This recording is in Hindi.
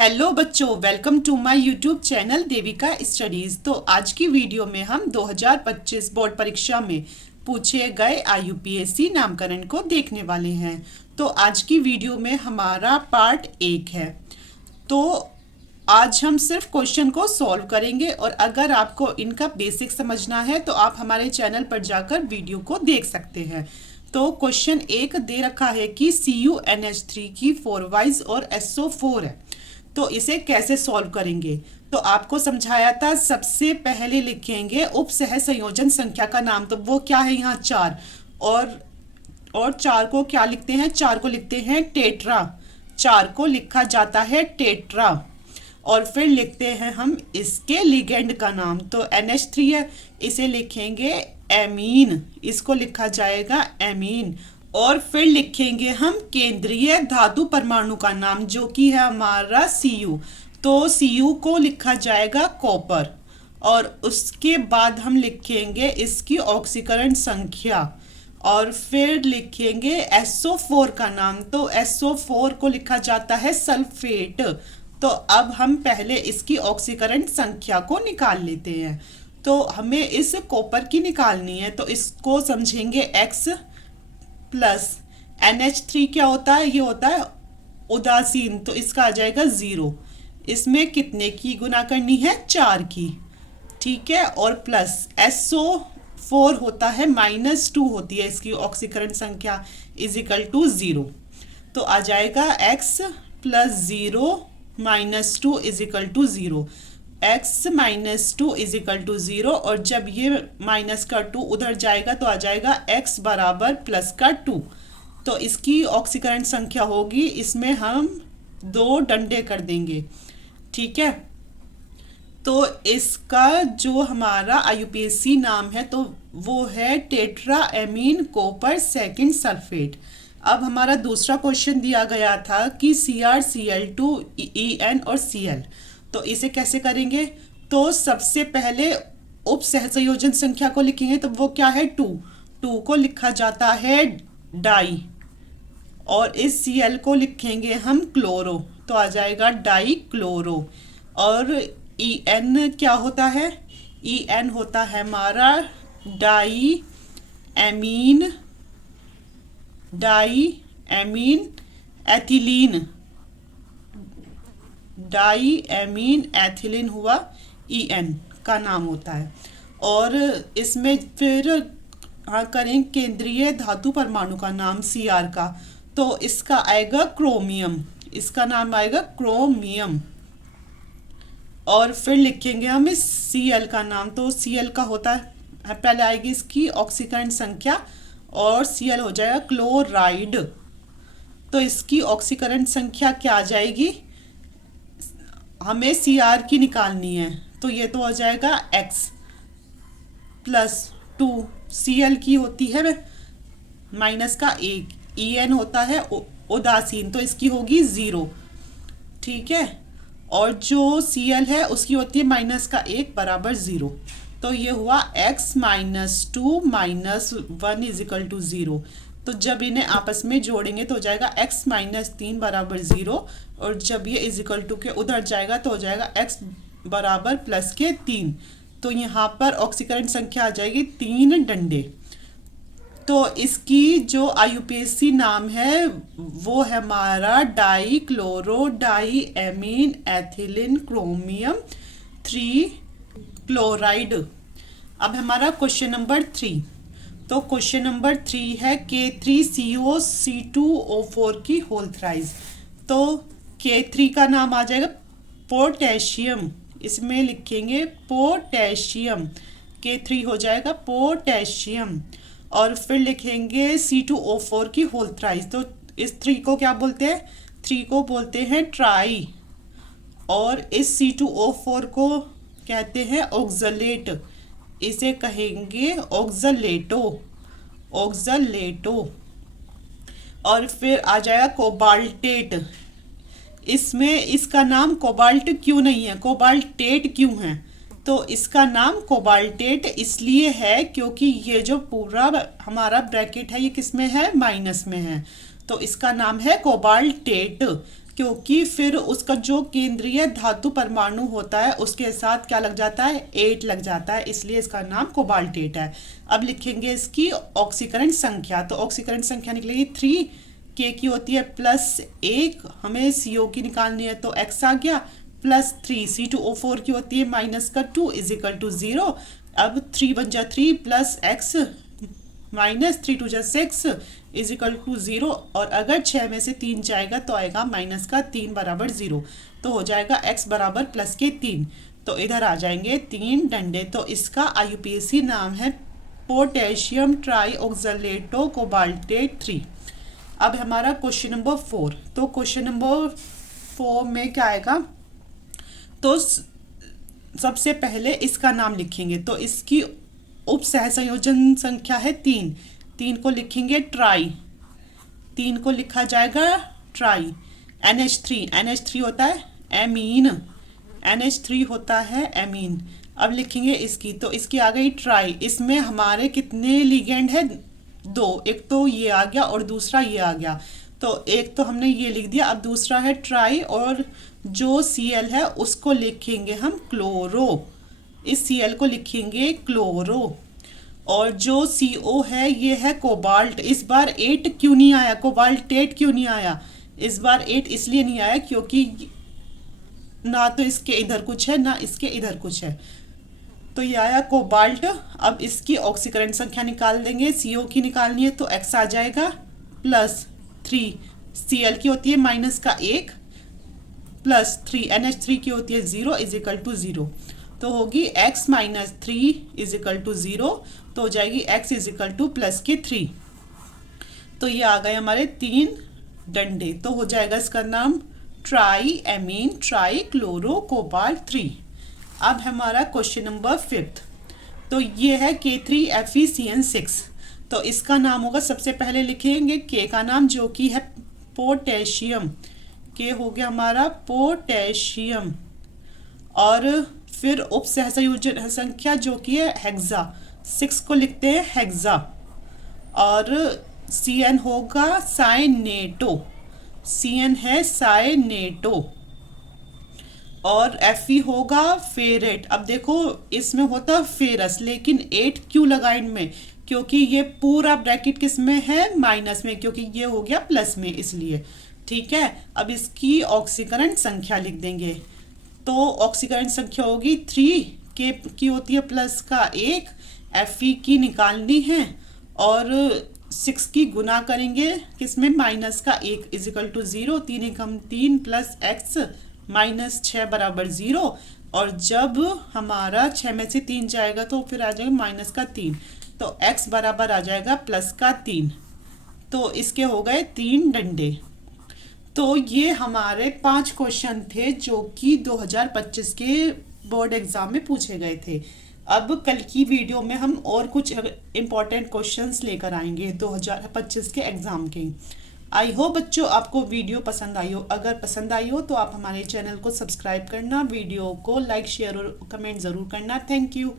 हेलो बच्चों, welcome to my YouTube channel Devika studies. तो आज की वीडियो में हम 2025 बोर्ड परीक्षा में पूछे गए आईयूपीएससी नामकरण को देखने वाले हैं। तो आज की वीडियो में हमारा पार्ट 1 है। तो आज हम सिर्फ क्वेश्चन को सॉल्व करेंगे और अगर आपको इनका बेसिक समझना है तो आप हमारे चैनल पर जाकर वीडियो को देख सकते हैं। तो क्वेश्चन 1 दे रखा है कि CuNH3 की 4 वाइज और SO4 है, तो इसे कैसे सॉल्व करेंगे। तो आपको समझाया था, सबसे पहले लिखेंगे उप सह संयोजन संख्या का नाम। तो वो क्या है यहाँ 4, और 4 को क्या लिखते हैं, 4 को लिखते हैं टेट्रा। 4 को लिखा जाता है टेट्रा। और फिर लिखते हैं हम इसके लिगेंड का नाम। तो NH3 है, इसे लिखेंगे एमीन, इसको लिखा जाएगा एमीन। और फिर लिखेंगे हम केंद्रीय धातु परमाणु का नाम, जो कि है हमारा Cu। तो Cu को लिखा जाएगा कॉपर। और उसके बाद हम लिखेंगे इसकी ऑक्सीकरण संख्या। और फिर लिखेंगे SO4 का नाम। तो SO4 को लिखा जाता है सल्फेट। तो अब हम पहले इसकी ऑक्सीकरण संख्या को निकाल लेते हैं। तो हमें इस कॉपर की निकालनी है, तो इसको समझेंगे X प्लस NH3 क्या होता है, ये होता है उदासीन, तो इसका आ जाएगा 0। इसमें कितने की गुना करनी है, 4 की, ठीक है। और प्लस SO4 होता है -2 होती है इसकी ऑक्सीकरण संख्या, इजिकल टू 0। तो आ जाएगा X plus 0 -2 equal to 0। x -2 equal to 0। और जब ये माइनस का 2 उधर जाएगा तो आ जाएगा x बराबर प्लस का 2। तो इसकी ऑक्सीकरण संख्या होगी, इसमें हम 2 डंडे कर देंगे, ठीक है। तो इसका जो हमारा आईयूपीएससी नाम है तो वो है tetra amine copper second sulphate. अब हमारा दूसरा क्वेश्चन दिया गया था कि CrCl2 En और Cl, तो इसे कैसे करेंगे। तो सबसे पहले उप सहसंयोजन संख्या को लिखेंगे, तो वो क्या है 2 को लिखा जाता है डाई। और इस Cl को लिखेंगे हम क्लोरो, तो आ जाएगा डाई क्लोरो। और En क्या होता है, En होता है हमारा di amine ethylene. Di amine ethylene हुआ En का नाम होता है। और इसमें फिर करें केंद्रीय धातु परमाणु का नाम Cr का, तो इसका आएगा क्रोमियम, इसका नाम आएगा क्रोमियम। और फिर लिखेंगे हम इस Cl का नाम। तो Cl का होता है, पहले आएगी इसकी ऑक्सीकरण संख्या और Cl हो जाएगा क्लोराइड। तो इसकी ऑक्सीकरण संख्या क्या आ जाएगी, हमें Cr की निकालनी है, तो ये तो हो जाएगा x प्लस 2। Cl की होती है माइनस का 1, En होता है उदासीन, तो इसकी होगी 0, ठीक है। और जो Cl है उसकी होती है माइनस का 1 बराबर 0। तो ये हुआ x -2 -1 इजिकल टू 0। तो जब इन्हें आपस में जोड़ेंगे तो हो जाएगा x -3 बराबर 0। और जब ये इजिकल टू के उधर जाएगा तो हो जाएगा x बराबर प्लस के 3। तो यहाँ पर ऑक्सीकरण संख्या आ जाएगी 3 डंडे। तो इसकी जो आईयूपीएससी नाम है वो है हमारा di chloro di amine ethylene chromium 3 chloride. अब हमारा क्वेश्चन नंबर 3। तो क्वेश्चन नंबर 3 है K3CO C2O4 की होल थ्राइस। तो K3 का नाम आ जाएगा पोटेशियम, इसमें लिखेंगे पोटेशियम, K3 हो जाएगा पोटेशियम। और फिर लिखेंगे C2O4 की होल थ्राइस। तो इस 3 को क्या बोलते हैं, 3 को बोलते हैं ट्राई। और इस C2O4 को कहते हैं ऑक्सलेट, इसे कहेंगे ऑक्सलेटो। और फिर आ जाएगा कोबाल्टेट। इसमें इसका नाम कोबाल्ट क्यों नहीं है, कोबाल्टेट क्यों है। तो इसका नाम कोबाल्टेट इसलिए है क्योंकि ये जो पूरा हमारा ब्रैकेट है ये किस में है, माइनस में है। तो इसका नाम है कोबाल्टेट, क्योंकि फिर उसका जो केंद्रीय धातु परमाणु होता है उसके साथ क्या लग जाता है, 8 लग जाता है, इसलिए इसका नाम कोबाल्टेट है। अब लिखेंगे इसकी ऑक्सीकरण संख्या, तो ऑक्सीकरण संख्या निकलेगी 3, के की होती है +1, हमें CO की निकालनी है तो x आ गया, +3 C2O4 की होती है -2 = 0। अब 3 बन जा 3 + x -3 2 जा 6 = 0, और अगर 6 में से 3 जाएगा तो आएगा -3 = 0, तो हो जाएगा x बराबर +3। तो इधर आ जाएंगे 3 डंडे, तो इसका IUPAC नाम है पोटेशियम ट्राईऑक्सलेटो कोबाल्टेट 3। अब हमारा क्वेश्चन नंबर 4, तो क्वेश्चन नंबर 4 में क्या आएगा, तो सबसे पहले इसका नाम लिखेंगे, तो इसकी उप सहसंयोजन संख्या है 3 को लिखेंगे ट्राई, 3 को लिखा जाएगा ट्राई। NH3 होता है एमीन, NH3 होता है एमीन। अब लिखेंगे इसकी, तो इसकी आ गई ट्राई, इसमें हमारे कितने लिगेंड है, 2, एक तो ये आ गया और दूसरा ये आ गया, तो एक तो हमने ये लिख दिया, अब दूसरा है ट्राई, और जो Cl है उसको लिखेंगे हम क्लोरो, इस Cl को लिखेंगे क्लोरो, और जो CO है ये है कोबाल्ट। इस बार 8 क्यों नहीं आया, कोबाल्टेट क्यों नहीं आया, इस बार 8 इसलिए नहीं आया क्योंकि ना तो इसके इधर कुछ है ना इसके इधर कुछ है, तो ये आया कोबाल्ट। अब इसकी ऑक्सीकरण संख्या निकाल देंगे, CO की निकालनी है तो x आ जाएगा +3, Cl की होती है -1 +3, NH3 की होती है 0 = 0, तो होगी x - 3 = 0, तो हो जाएगी x = +3। तो ये आ गए हमारे 3 डंडे, तो हो जाएगा इसका नाम try amine try chloro cobalt 3। अब हमारा क्वेश्चन नंबर 5, तो ये है K3FeCN6, तो इसका नाम होगा, सबसे पहले लिखेंगे K का नाम जो कि है पोटेशियम, K हो गया हमारा पोटेशियम, और फिर उप सहसंयोजन संख्या जो कि है हेक्सा, 6 को लिखते हैं हेक्सा, और CN होगा साइनेटो, CN है साइनेटो, और Fe होगा फेरेट। अब देखो इसमें होता फेरस, लेकिन 8 क्यों लगा इनमें, क्योंकि ये पूरा ब्रैकेट किस में है, माइनस में, क्योंकि ये हो गया प्लस में, इसलिए ठीक है। अब इसकी ऑक्सीकरण संख्या लिख देंगे, तो ऑक्सीकरण संख्या होगी 3, K की होती है +1, Fe की निकालनी है, और 6 की गुना करेंगे किसमें, -1 = 0, 3 एकम 3 + x -6 = 0, और जब हमारा 6 में से 3 जाएगा तो फिर आ जाएगा -3, तो x बराबर आ जाएगा +3, तो इसके हो गए 3 डंडे। तो ये हमारे 5 क्वेश्चन थे जो कि 2025 के बोर्ड एग्जाम में पूछे गए थे। अब कल की वीडियो में हम और कुछ इम्पोर्टेंट क्वेश्चंस लेकर आएंगे 2025 के एग्जाम के। आई होप बच्चों आपको वीडियो पसंद आई हो, अगर पसंद आई हो तो आप हमारे चैनल को सब्सक्राइब करना, वीडियो को लाइक शेयर और कमेंट ज़रूर करना। Thank you.